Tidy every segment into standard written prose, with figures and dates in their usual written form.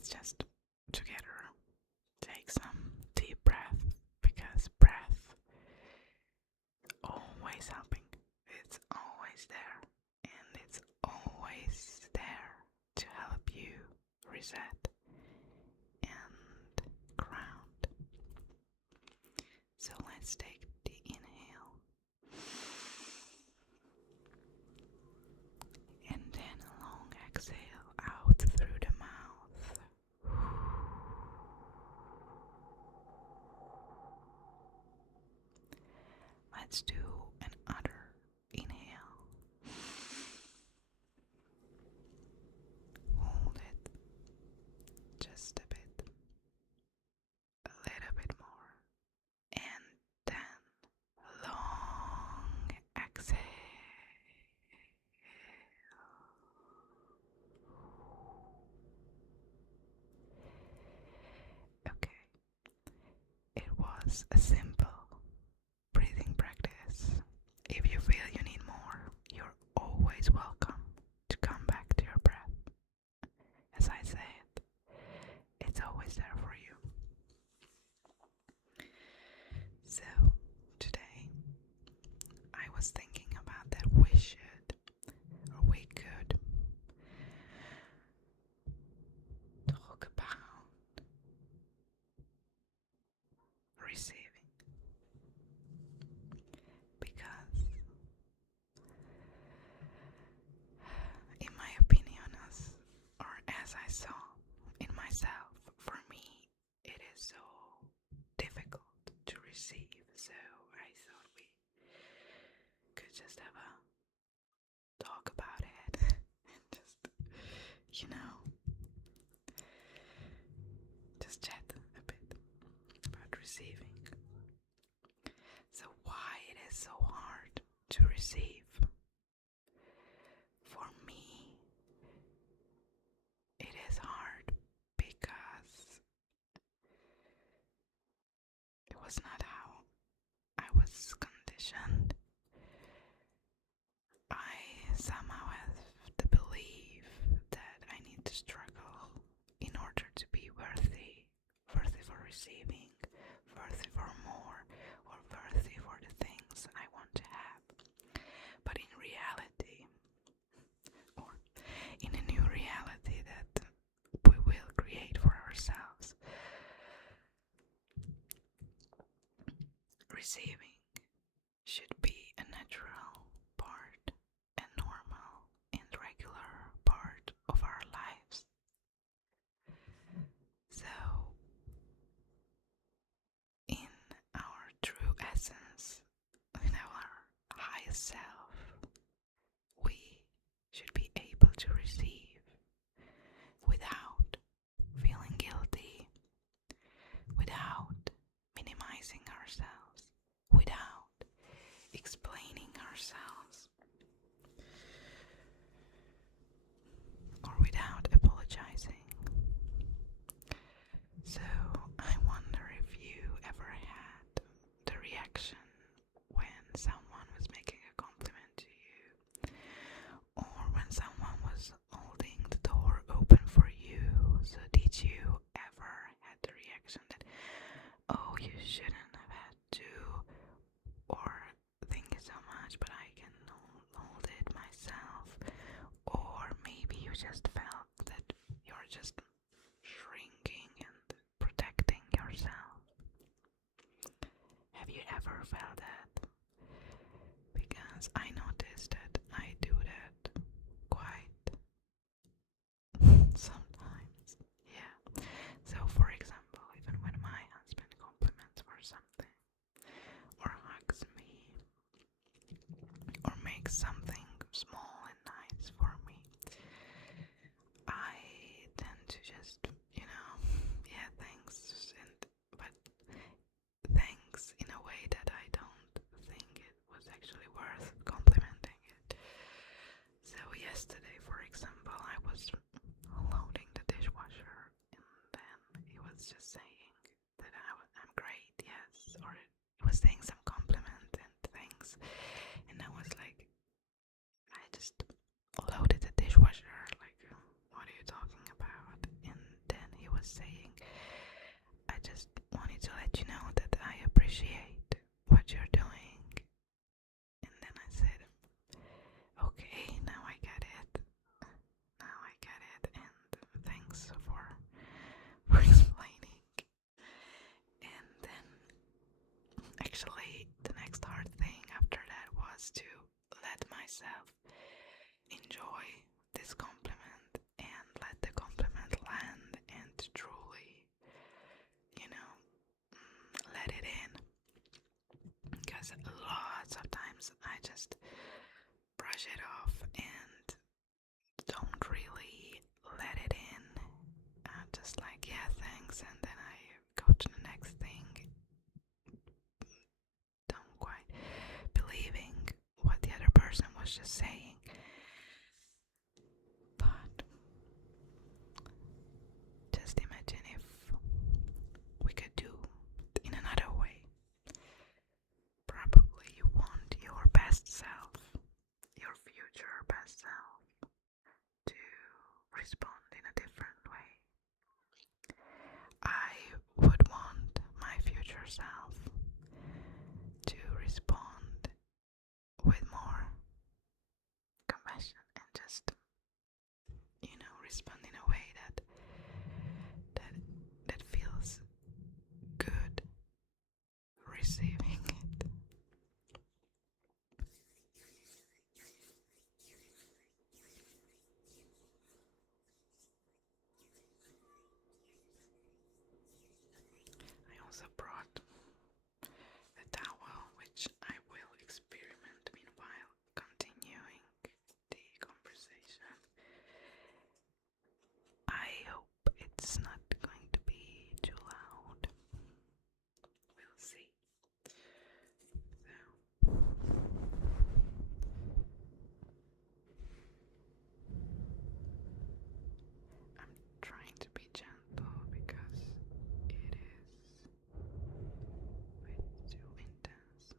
let's just together take some deep breath, because breath always helping. It's always there, and it's always there to help you reset and ground. So let's take the inhale and then a long exhale out through the mouth. Let's do another inhale. Hold it just a bit, a little bit more, and then long exhale. Okay, it was a simple breathing practice. If you feel you need more, you're always welcome to come back to your breath. As I said, it's always there for you. So, today, I was thinking about that we should, or we could, talk about receiving. Because, in my opinion, as I saw in myself, for me, it is so difficult to receive. So I thought we could just have a talk about it and just, just chat a bit about receiving. So why it is so hard to receive? For me, it is hard because it was not how I was conditioned. I somehow have the belief that I need to struggle in order to be worthy for receiving, worthy for more, or worthy for the things I want to have. But in reality, or in a new reality that we will create for ourselves, receiving should be a natural part, a normal and regular part of our lives. So, in our true essence, in our highest self, we should be able to receive without feeling guilty, without minimizing ourselves, without explaining ourselves, or without apologizing. So I wonder if you ever had the reaction when someone was making a compliment to you, or when someone was holding the door open for you. So did you ever had the reaction that, oh, you shouldn't have had to, or thank you so much, but I can hold it myself, or maybe you just felt that you're just shrinking and protecting yourself? Have you ever felt that? Because I noticed that I do that quite sometimes. Yeah. So for example, even when my husband compliments for something, or hugs me, or makes something small and nice for me, I tend to just, yeah, thanks, but thanks in a way that I don't think it was actually worth complimenting it. So yesterday, for example, I was loading the dishwasher, and then he was just saying that I'm great, yes, or it was saying some compliment and things, and I was like, I just loaded the dishwasher, like, what are you talking about? And then was saying, I just wanted to let you know that I appreciate what you're doing. And then I said, okay, now I get it. Now I get it, and thanks for explaining. And then, actually, the next hard thing after that was to let myself enjoy this compliment and let the compliment land and truly, let it in. Because lots of times I just brush it off and don't really let it in. Just like, yeah, thanks, and then I go to the next thing. Don't quite believing what the other person was just saying. But just imagine if we could do it in another way. Probably you want your best self, your future best self, to respond in a different way. I would want my future self to respond with more compassion and just, respond in a way that feels good receiving it. I also brought a towel, which I will experiment meanwhile continuing the conversation. I hope it's not going to be too loud. We'll see. So, I'm trying to be gentle because it is a bit too intense.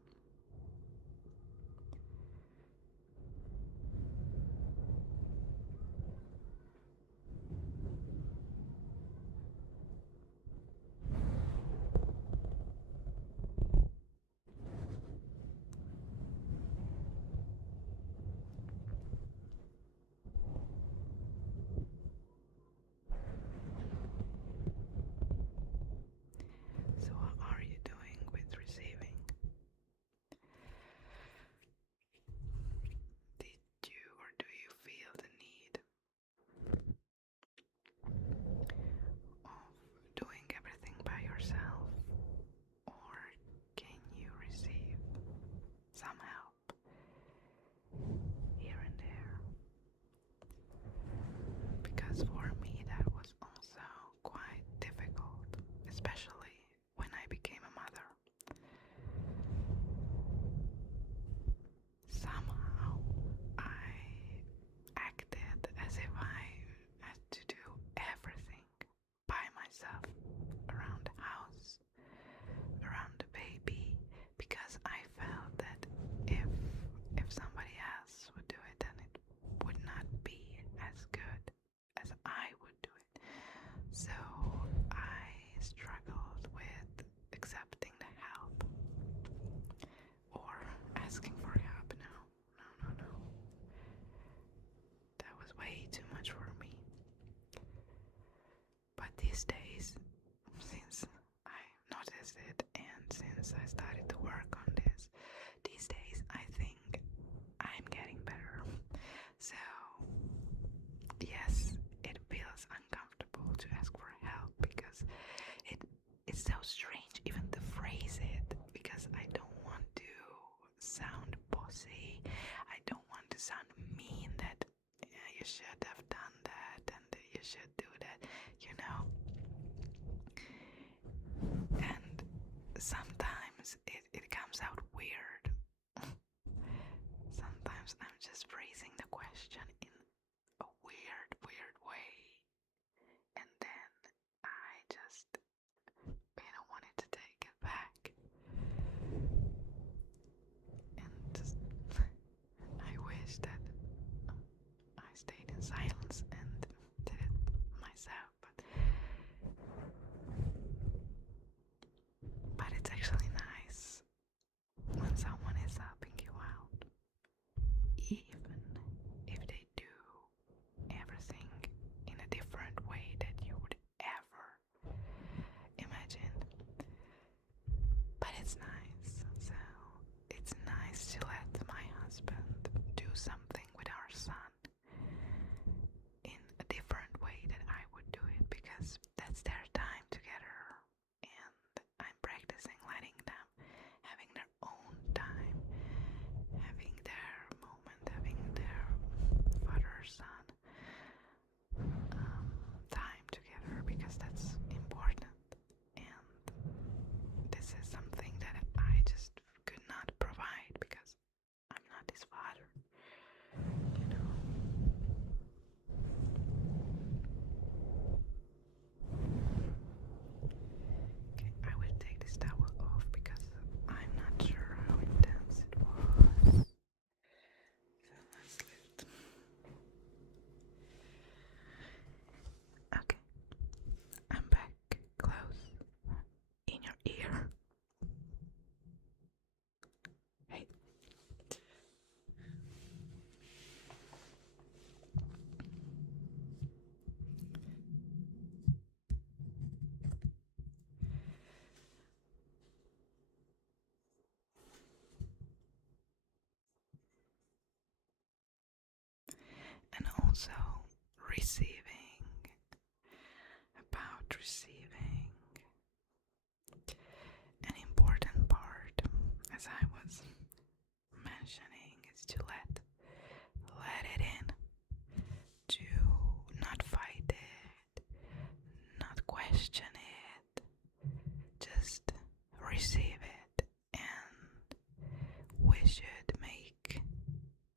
So how are you doing with receiving? Did you or do you feel the need of doing everything by yourself? Or can you receive some help here and there? Because for me that was also quite difficult, especially when I became a mother. Somehow I acted as if I had to do everything by myself, around the house, around the baby, because I felt that if somebody else would do it, then it would not be as good as I would do it. So I struggled with accepting the help or asking for help. No. That was way too much for me. But these days, since I noticed it and since I started to work on this, these days I think I'm getting better. So, yes, it feels uncomfortable to ask for help because it's so strange even to phrase it, because I don't want to sound bossy. I don't want to sound mean that you should have done that and you should do that, it's actually nice when someone is helping you out, even if they do everything in a different way that you would ever imagine. But it's nice. So it's nice to let my husband do something with our son in a different way that I would do it, because that's their time together, and I'm practicing letting them having their own time, having their moment, having their father-son time together, because that's important. And this is something that I just could not provide because I'm not his father, you know. Okay, I will take this towel off because I'm not sure how intense it was. So let's lift. Okay, I'm back close in your ear. Hey. And also receiving, about receiving, an important part, as I was mentioning, is to let it in, to not fight it, not question it, just receive it. And we should make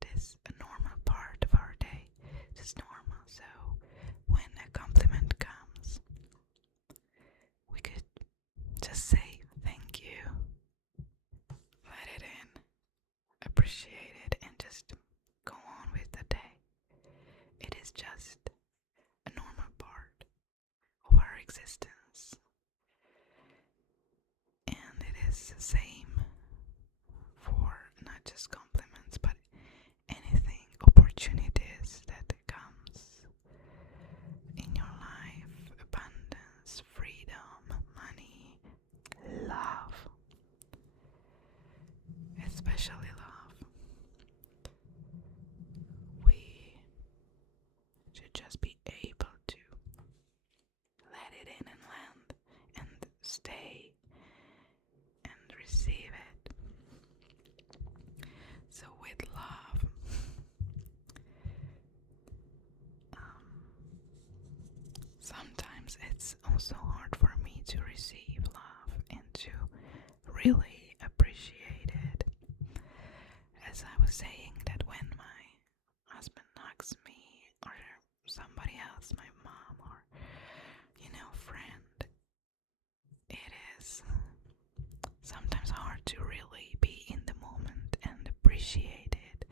this a normal part of our day, just normal. So when a compliment comes, we could just say thank you, let it in, appreciate it, and just go on with the day. It is just a normal part of our existence, and it is the same for not just compliments, but anything, opportunities that comes in your life, abundance, freedom, money, love, especially love. We should just be able to let it in and land and stay and receive it. So with love, sometimes it's also hard for me to receive love and to really appreciate it. As I was saying, that when my husband hugs me, or somebody else, my mom, or friend, it is sometimes hard to really be in the moment and appreciate it,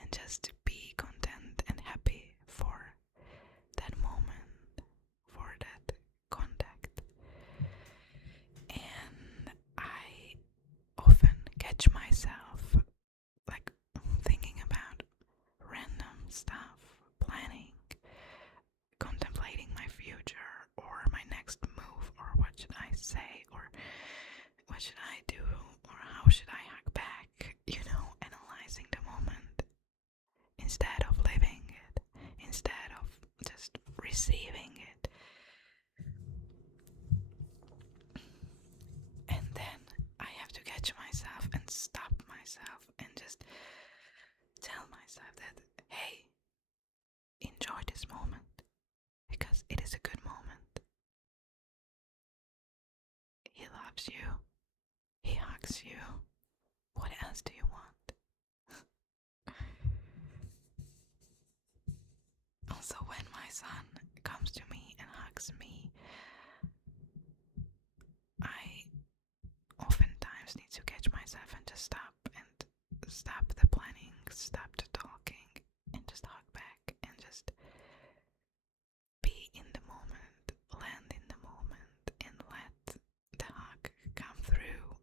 and just to be content and happy for that moment, for that contact. And I often catch myself like thinking about random stuff, planning, contemplating my future, or my next move, or what should I say, or what should I do, or how should I hug back, analyzing the moment instead of living it, instead of just receiving it. And then I have to catch myself and stop myself and just tell myself that, hey, enjoy this moment, because it is a good moment. He loves you. He hugs you. What else do you want? Also, when my son comes to me and hugs me, I oftentimes need to catch myself and just stop the planning, stop the talking, and just hug back and just be in the moment, land in the moment, and let the hug come through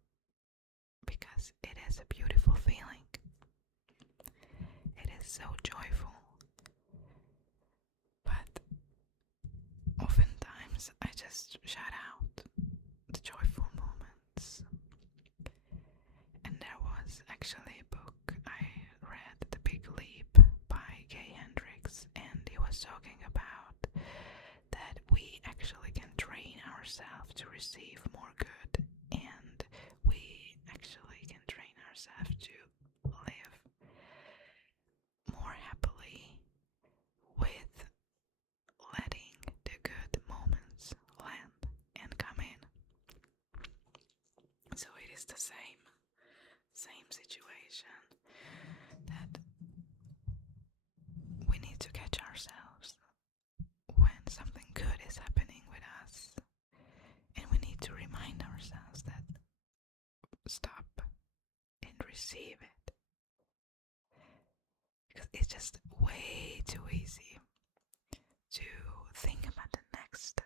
to receive more good, and we actually can train ourselves to live more happily with letting the good moments land and come in. So it is the same situation that we need to catch ourselves when something good is happening with us, and we need to remind ourselves that stop and receive it, because it's just way too easy to think about the next step.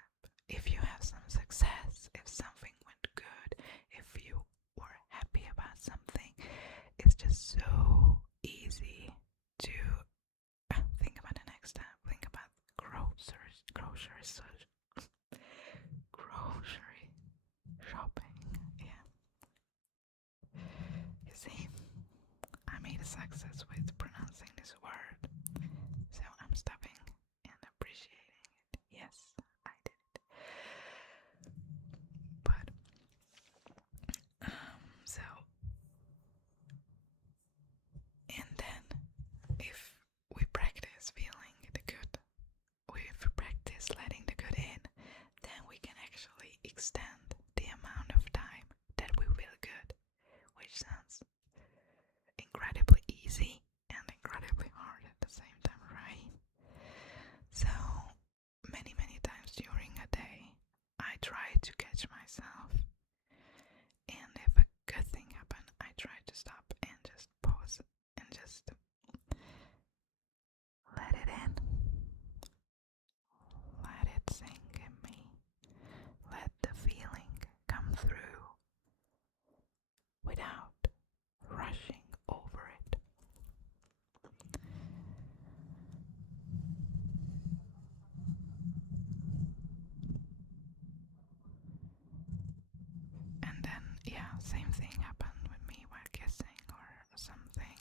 If you have some success, if something went good, if you were happy about something, it's just so easy to think about the next step. Think about grocery shopping. Yeah. You see, I made a success with pronouncing this word, so I'm stopping and appreciating it. Yes, I did it. But so, and then if we practice feeling the good, if we practice letting the good in, then we can actually extend the amount of time that we feel good, which sounds incredibly easy and incredibly hard at the same time, right? So many times during a day, I try to catch myself, and if a good thing happens, I try to stop and just pause and just let it in. Let it sink in me. Let the feeling come through without rushing over it. And then, yeah, same thing happened with me while kissing or something.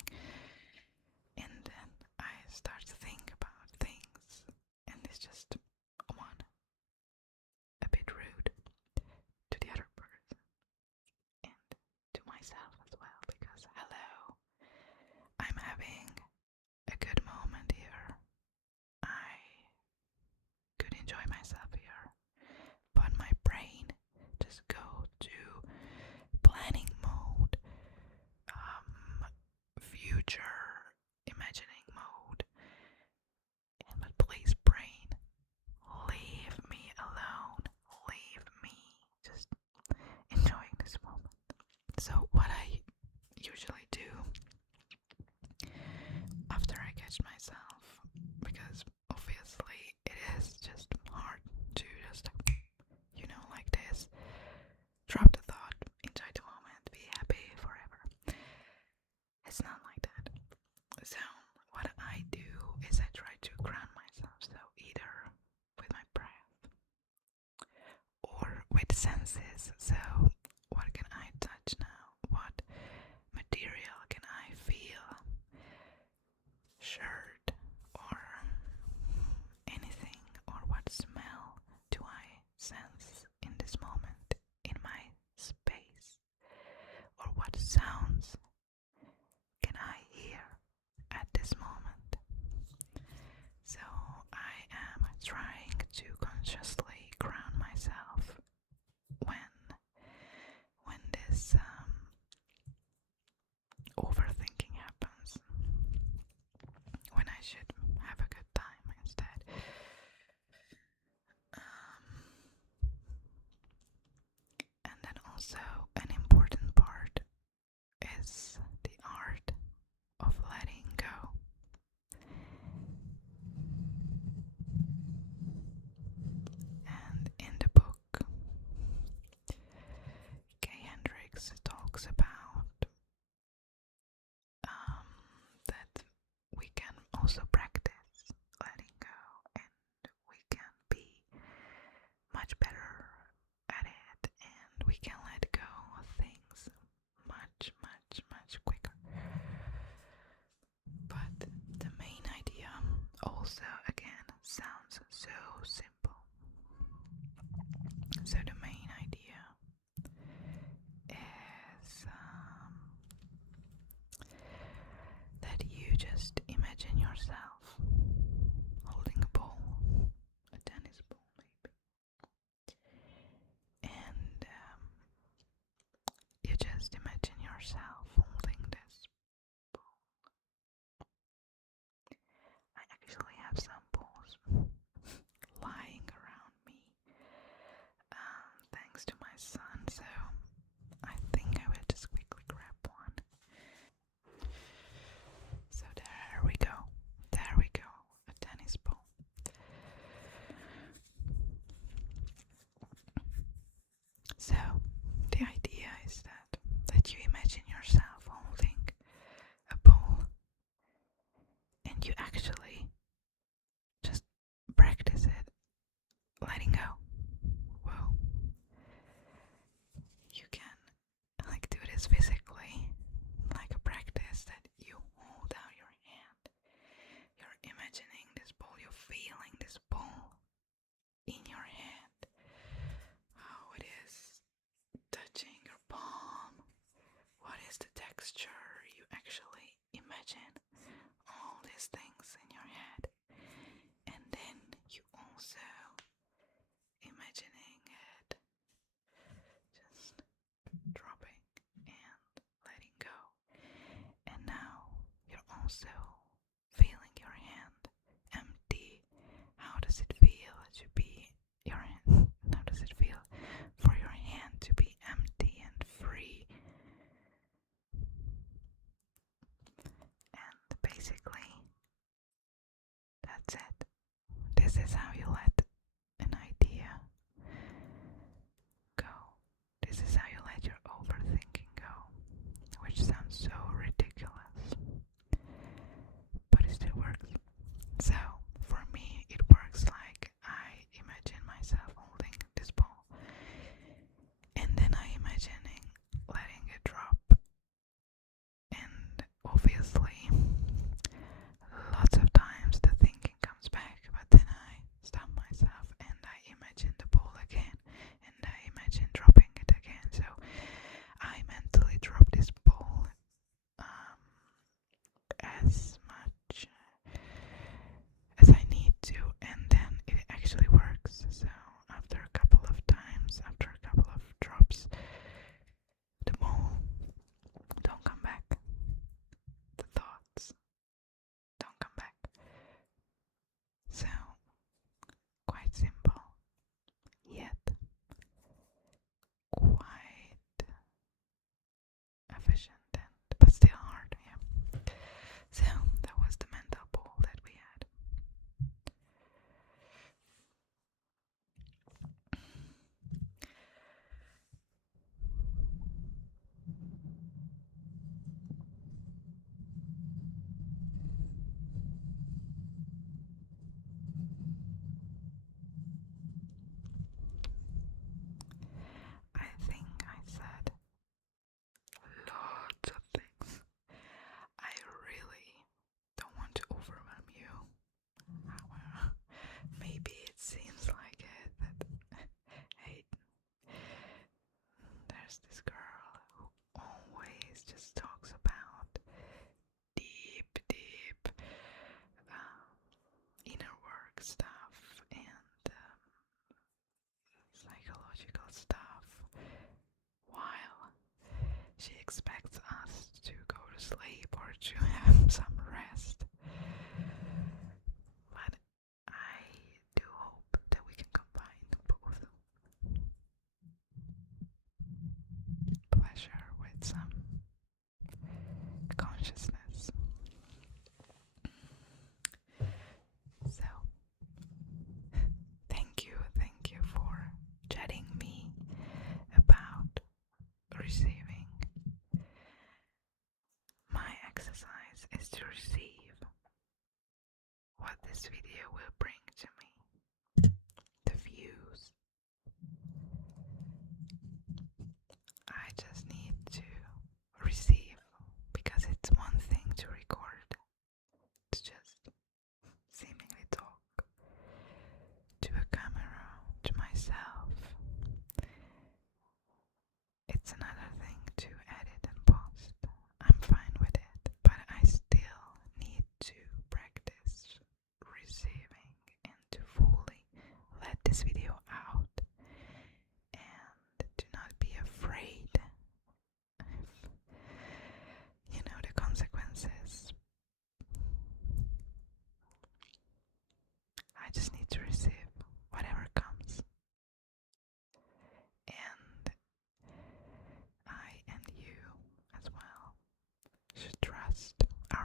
And then I start to think about things, and it's just one, a bit rude to the other person and to myself as well, because hello, I'm having a good moment here. I could enjoy myself here, but my brain just go to planning mode, future imagining mode. And but please, brain, leave me alone. Leave me just enjoying this moment. So what I usually do after I catch myself, because obviously it is just hard to just, like this, drop the thought, enjoy the moment, be happy forever. It's not like that. So what I do is I try to ground myself, so either with my breath or with senses. So what can I touch now? What material can I feel? Shirt or anything, or what smell do I sense in this moment in my space, or what sounds can I hear at this moment? So I am trying to consciously ground myself when this overthinking happens, when I should have a good time instead. And then also an important part is the art of letting go. And in the book, Hendricks talks about that we can also practice letting go, and we can be much better at it, and we can let go of things much quicker. But the main idea also again sounds so simple. So the main imagine yourself holding a ball, a tennis ball maybe, and you just imagine yourself holding this ball. I actually have some balls lying around me, thanks to my son, so I think I will just quickly grab one. So there we go. There we go. A tennis ball. So the idea is that you imagine yourself holding a ball and you actually just practice it, letting go. Whoa. You can do this physically, like a practice that you hold out your hand. You're imagining this ball, you're feeling this ball in your hand. How it is touching your palm. What is the texture? You actually imagine all these things in your head. And then you also imagining it just dropping and letting go. And now you're also feeling your hand empty. How does it feel to be your hand? How does it feel for your hand to be empty and free? And basically, that's it. This is how you let an idea go. This is how you let your overthinking go, which sounds so ridiculous, but it still works. So, for me, it works like I imagine myself holding this ball, and then I imagining letting it drop, and obviously, lots of times the thinking comes back, but then I stop myself and I imagine the ball again, and I imagine dropping it again. So I mentally drop this ball as much as I need to, and then it actually works. So after a couple of times, after a couple of drops, the ball don't come back. The thoughts don't come back. So quite simple, yet quite efficient, but still hard. Yeah. So that was the mental ball that we had. I think I said lots of things. I really don't want to overwhelm you. However, maybe it seems like it that, hey, there's this girl who always just talks about deep inner work stuff and psychological stuff, while she expects us to go to sleep or to have some rest. But I do hope that we can combine both pleasure with some consciousness. So, thank you for chatting me about receiving. My exercise is to receive what this video will bring to me. The views. I just need to receive, because it's one thing to record, to just seemingly talk to a camera, to myself. It's another thing to edit and post. I'm fine with it, but I still need to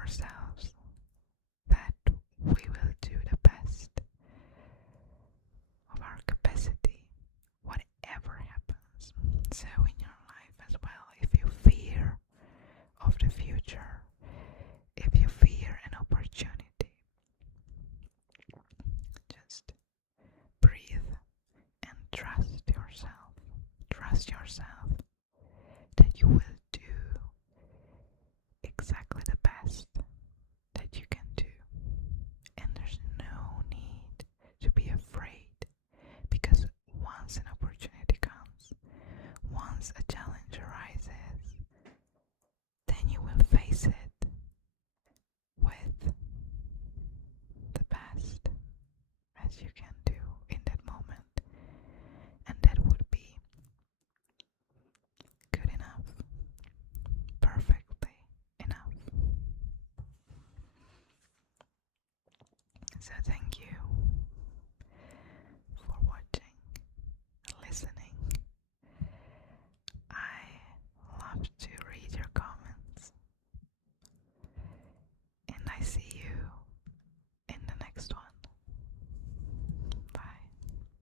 ourselves that we will do the best of our capacity, whatever happens. So, in your life as well, if you fear of the future, if you fear an opportunity, just breathe and trust yourself. Trust yourself that you will do exactly the best that you can do. And there's no need to be afraid, because once an opportunity comes, once a challenge arises, then you will face it with the best as you can do in that moment. And that would be good enough, perfectly enough. So thank you